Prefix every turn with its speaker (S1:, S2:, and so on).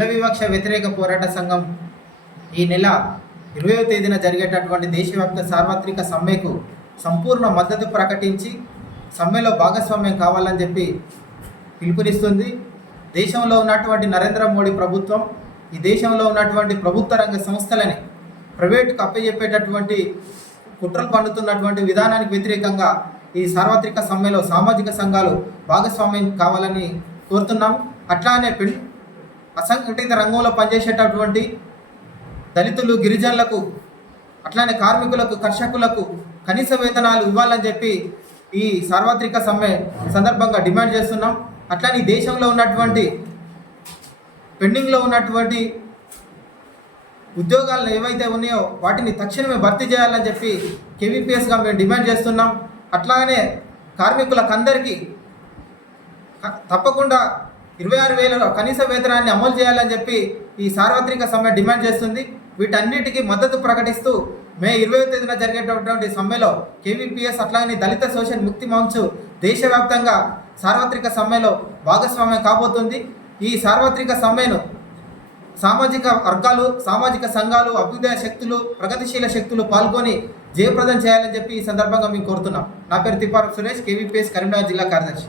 S1: కుల వివక్ష వ్యతిరేక పోరాట సంఘం ఈ నెల ఇరవయో తేదీన జరిగేటటువంటి దేశవ్యాప్త సార్వత్రిక సమ్మెకు సంపూర్ణ మద్దతు ప్రకటించి సమ్మెలో భాగస్వామ్యం కావాలని చెప్పి పిలుపునిస్తుంది. దేశంలో ఉన్నటువంటి నరేంద్ర మోడీ ప్రభుత్వం ఈ దేశంలో ఉన్నటువంటి ప్రభుత్వ రంగ సంస్థలని ప్రైవేటుకు అప్పచెప్పేటటువంటి కుట్రలు పండుతున్నటువంటి విధానానికి వ్యతిరేకంగా ఈ సార్వత్రిక సమ్మెలో సామాజిక సంఘాలు భాగస్వామ్యం కావాలని కోరుతున్నాం అట్లానే పెన్ అసంఘటిత రంగంలో పనిచేసేటటువంటి దళితులు గిరిజనులకు అట్లానే కార్మికులకు కర్షకులకు కనీస వేతనాలు ఇవ్వాలని చెప్పి ఈ సార్వత్రిక సమ్మె సందర్భంగా డిమాండ్ చేస్తున్నాం. అట్లానే ఈ దేశంలో ఉన్నటువంటి పెండింగ్లో ఉన్నటువంటి ఉద్యోగాలు ఏవైతే ఉన్నాయో వాటిని తక్షణమే భర్తీ చేయాలని చెప్పి కేవీపీఎస్గా మేము డిమాండ్ చేస్తున్నాం. అట్లాగనే కార్మికులకు అందరికీ తప్పకుండా ఇరవై ఆరు వేల కనీస వేతనాన్ని అమలు చేయాలని చెప్పి ఈ సార్వత్రిక సమ్మె డిమాండ్ చేస్తుంది. వీటన్నిటికీ మద్దతు ప్రకటిస్తూ మే ఇరవై తేదీన జరిగేటటువంటి సమ్మెలో కేవీపీఎస్ అట్లాగే దళిత సోషల్ ముక్తి మంచు దేశవ్యాప్తంగా సార్వత్రిక సమ్మెలో భాగస్వామ్యం కాబోతుంది. ఈ సార్వత్రిక సమ్మెను సామాజిక వర్గాలు సామాజిక సంఘాలు అభ్యుదయ శక్తులు ప్రగతిశీల శక్తులు పాల్గొని జయప్రదం చేయాలని చెప్పి ఈ సందర్భంగా మేము కోరుతున్నాం. నా పేరు తిప్పారు సురేష్ కేవీపీఎస్ కరీంనగర్ జిల్లా కార్యదర్శి.